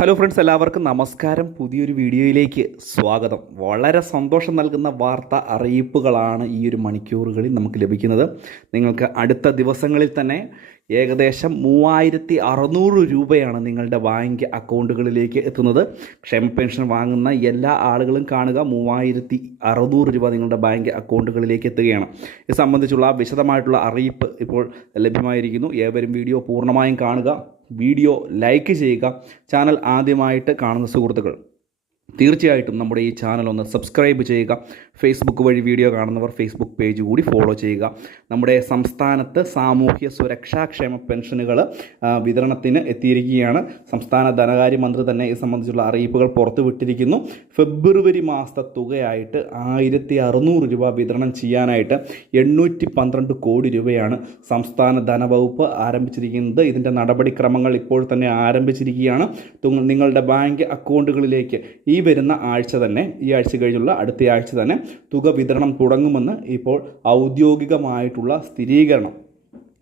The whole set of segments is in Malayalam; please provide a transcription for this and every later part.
ഹലോ ഫ്രണ്ട്സ് എല്ലാവർക്കും നമസ്കാരം. പുതിയൊരു വീഡിയോയിലേക്ക് സ്വാഗതം. വളരെ സന്തോഷം നൽകുന്ന വാർത്ത അറിയിപ്പുകളാണ് ഈ ഒരു മണിക്കൂറുകളിൽ നമുക്ക് ലഭിക്കുന്നത്. നിങ്ങൾക്ക് അടുത്ത ദിവസങ്ങളിൽ തന്നെ ഏകദേശം മൂവായിരത്തി അറുന്നൂറ് രൂപയാണ് നിങ്ങളുടെ ബാങ്ക് അക്കൗണ്ടുകളിലേക്ക് എത്തുന്നത്. ക്ഷേമ പെൻഷൻ വാങ്ങുന്ന എല്ലാ ആളുകളും കാണുക. മൂവായിരത്തി അറുന്നൂറ് രൂപ നിങ്ങളുടെ ബാങ്ക് അക്കൗണ്ടുകളിലേക്ക് എത്തുകയാണ്. ഇത് സംബന്ധിച്ചുള്ള വിശദമായിട്ടുള്ള അറിയിപ്പ് ഇപ്പോൾ ലഭ്യമായിരിക്കുന്നു. ഏവരും വീഡിയോ പൂർണമായും കാണുക. വീഡിയോ ലൈക്ക് ചെയ്യുക. ചാനൽ ആദ്യമായിട്ട് കാണുന്ന സുഹൃത്തുക്കൾ. തീർച്ചയായിട്ടും നമ്മുടെ ഈ ചാനൽ ഒന്ന് സബ്സ്ക്രൈബ് ചെയ്യുക. ഫേസ്ബുക്ക് വഴി വീഡിയോ കാണുന്നവർ ഫേസ്ബുക്ക് പേജ് കൂടി ഫോളോ ചെയ്യുക. നമ്മുടെ സംസ്ഥാനത്ത് സാമൂഹ്യ സുരക്ഷാക്ഷേമ പെൻഷനുകൾ വിതരണത്തിന് എത്തിയിരിക്കുകയാണ്. സംസ്ഥാന ധനകാര്യമന്ത്രി തന്നെ ഇത് സംബന്ധിച്ചുള്ള അറിയിപ്പുകൾ പുറത്തുവിട്ടിരിക്കുന്നു ഫെബ്രുവരി മാസത്തെ തുകയായിട്ട് ആയിരത്തി അറുന്നൂറ് രൂപ വിതരണം ചെയ്യാനായിട്ട് എണ്ണൂറ്റി പന്ത്രണ്ട് കോടി രൂപയാണ് സംസ്ഥാന ധനവകുപ്പ് ആരംഭിച്ചിരിക്കുന്നത്. ഇതിന്റെ നടപടിക്രമങ്ങൾ ഇപ്പോൾ തന്നെ ആരംഭിച്ചിരിക്കുകയാണ്. നിങ്ങളുടെ ബാങ്ക് അക്കൗണ്ടുകളിലേക്ക് ഈ വരുന്ന ആഴ്ച തന്നെ ഈ ആഴ്ച കഴിഞ്ഞുള്ള അടുത്ത ആഴ്ച തന്നെ തുക വിതരണം തുടങ്ങുമെന്ന് ഇപ്പോൾ ഔദ്യോഗികമായിട്ടുള്ള സ്ഥിരീകരണം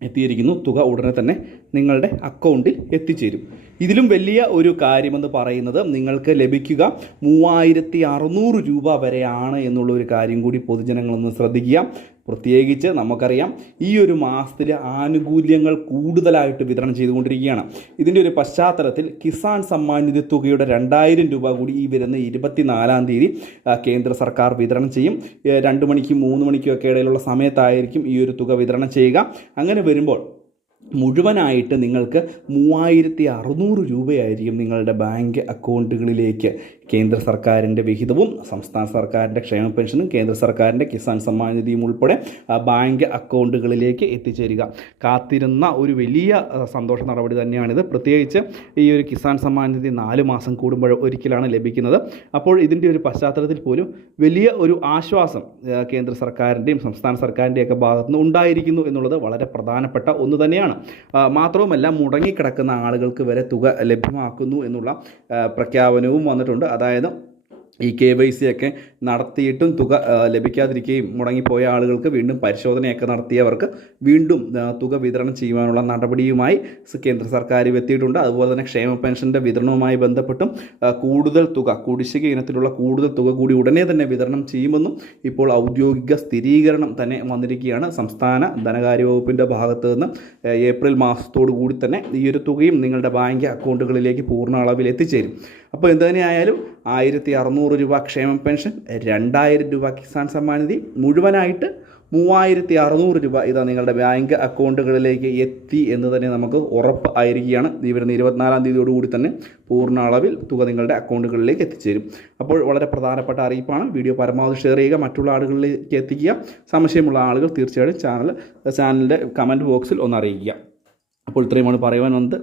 എത്തിയിരിക്കുന്നു. തുക ഉടനെ തന്നെ നിങ്ങളുടെ അക്കൗണ്ടിൽ എത്തിച്ചേരും. ഇതിലും വലിയ ഒരു കാര്യമെന്ന് പറയുന്നത് നിങ്ങൾക്ക് ലഭിക്കുക മൂവായിരത്തി അറുന്നൂറ് രൂപ വരെയാണ് എന്നുള്ള ഒരു കാര്യം കൂടി പൊതുജനങ്ങളൊന്ന് ശ്രദ്ധിക്കുക. പ്രത്യേകിച്ച് നമുക്കറിയാം ഈ ഒരു മാസത്തിലെ ആനുകൂല്യങ്ങൾ കൂടുതലായിട്ട് വിതരണം ചെയ്തുകൊണ്ടിരിക്കുകയാണ്. ഇതിന്റെ ഒരു പശ്ചാത്തലത്തിൽ കിസാൻ സമ്മാൻ നിധി തുകയുടെ രണ്ടായിരം രൂപ കൂടി ഈ വരുന്ന ഇരുപത്തിനാലാം തീയതി കേന്ദ്ര സർക്കാർ വിതരണം ചെയ്യും. രണ്ട് മണിക്കും മൂന്ന് മണിക്കും ഒക്കെ ഇടയിലുള്ള സമയത്തായിരിക്കും ഈ ഒരു തുക വിതരണം ചെയ്യുക. അങ്ങനെ വരുമ്പോൾ മുഴുവനായിട്ട് നിങ്ങൾക്ക് മൂവായിരത്തി അറുന്നൂറ് രൂപയായിരിക്കും നിങ്ങളുടെ ബാങ്ക് അക്കൗണ്ടുകളിലേക്ക് കേന്ദ്ര സർക്കാരിന്റെ വിഹിതവും സംസ്ഥാന സർക്കാരിന്റെ ക്ഷേമ പെൻഷനും കേന്ദ്ര സർക്കാരിന്റെ കിസാൻ സമ്മാൻ നിധിയും ഉൾപ്പെടെ ബാങ്ക് അക്കൗണ്ടുകളിലേക്ക് എത്തിച്ചേരുക. കാത്തിരുന്ന ഒരു വലിയ സന്തോഷ നടപടി തന്നെയാണിത്. പ്രത്യേകിച്ച് ഈ ഒരു കിസാൻ സമ്മാൻ നിധി നാല് മാസം കൂടുമ്പോൾ ഒരിക്കലാണ് ലഭിക്കുന്നത്. അപ്പോൾ ഇതിന്റെ ഒരു പശ്ചാത്തലത്തിൽ പോലും വലിയ ഒരു ആശ്വാസം കേന്ദ്ര സർക്കാരിന്റെയും സംസ്ഥാന സർക്കാരിന്റെയൊക്കെ ഭാഗത്തുനിന്ന് ഉണ്ടായിരിക്കുന്നു എന്നുള്ളത് വളരെ പ്രധാനപ്പെട്ട ഒന്ന് തന്നെയാണ്. മാത്രവുമല്ല മുടങ്ങിക്കിടക്കുന്ന ആളുകൾക്ക് വരെ തുക ലഭ്യമാക്കുന്നു എന്നുള്ള പ്രഖ്യാപനവും വന്നിട്ടുണ്ട്. അതായത് ഈ കെ വൈ സി ഒക്കെ നടത്തിയിട്ടും തുക ലഭിക്കാതിരിക്കുകയും മുടങ്ങിപ്പോയ ആളുകൾക്ക് വീണ്ടും പരിശോധനയൊക്കെ നടത്തിയവർക്ക് വീണ്ടും തുക വിതരണം ചെയ്യുവാനുള്ള നടപടിയുമായി കേന്ദ്ര സർക്കാർ എത്തിയിട്ടുണ്ട്. അതുപോലെ തന്നെ ക്ഷേമ പെൻഷന്റെ വിതരണവുമായി ബന്ധപ്പെട്ടും കൂടുതൽ തുക കുടിശ്ശിക ഇനത്തിലുള്ള കൂടുതൽ തുക കൂടി ഉടനെ തന്നെ വിതരണം ചെയ്യുമെന്നും ഇപ്പോൾ ഔദ്യോഗിക സ്ഥിരീകരണം തന്നെ വന്നിരിക്കുകയാണ് സംസ്ഥാന ധനകാര്യ വകുപ്പിന്റെ ഭാഗത്ത് നിന്ന്. ഏപ്രിൽ മാസത്തോടു കൂടി തന്നെ ഈ ഒരു തുകയും നിങ്ങളുടെ ബാങ്ക് അക്കൗണ്ടുകളിലേക്ക് പൂർണ അളവിൽ എത്തിച്ചേരും. അപ്പോൾ എന്ത് തന്നെയായാലും ആയിരത്തി അറുന്നൂറ് രൂപ ക്ഷേമ പെൻഷൻ രണ്ടായിരം രൂപ കിസാൻ സമ്മാൻ നിധി മുഴുവനായിട്ട് മൂവായിരത്തി അറുന്നൂറ് രൂപ ഇതാ നിങ്ങളുടെ ബാങ്ക് അക്കൗണ്ടുകളിലേക്ക് എത്തി എന്ന് തന്നെ നമുക്ക് ഉറപ്പ് ആയിരിക്കുകയാണ് ഈ വരുന്ന ഇരുപത്തിനാലാം തീയതിയോടുകൂടി തന്നെ പൂർണ അളവിൽ തുക നിങ്ങളുടെ അക്കൗണ്ടുകളിലേക്ക് എത്തിച്ചേരും. അപ്പോൾ വളരെ പ്രധാനപ്പെട്ട അറിയിപ്പാണ്. വീഡിയോ പരമാവധി ഷെയർ ചെയ്യുക മറ്റുള്ള ആളുകളിലേക്ക് എത്തിക്കുക. സംശയമുള്ള ആളുകൾ തീർച്ചയായിട്ടും ചാനൽ ചാനലിന്റെ കമന്റ് ബോക്സിൽ ഒന്ന് അറിയിക്കുക. അപ്പോൾ ഇത്രയുമാണ് പറയുവാൻ വന്നത്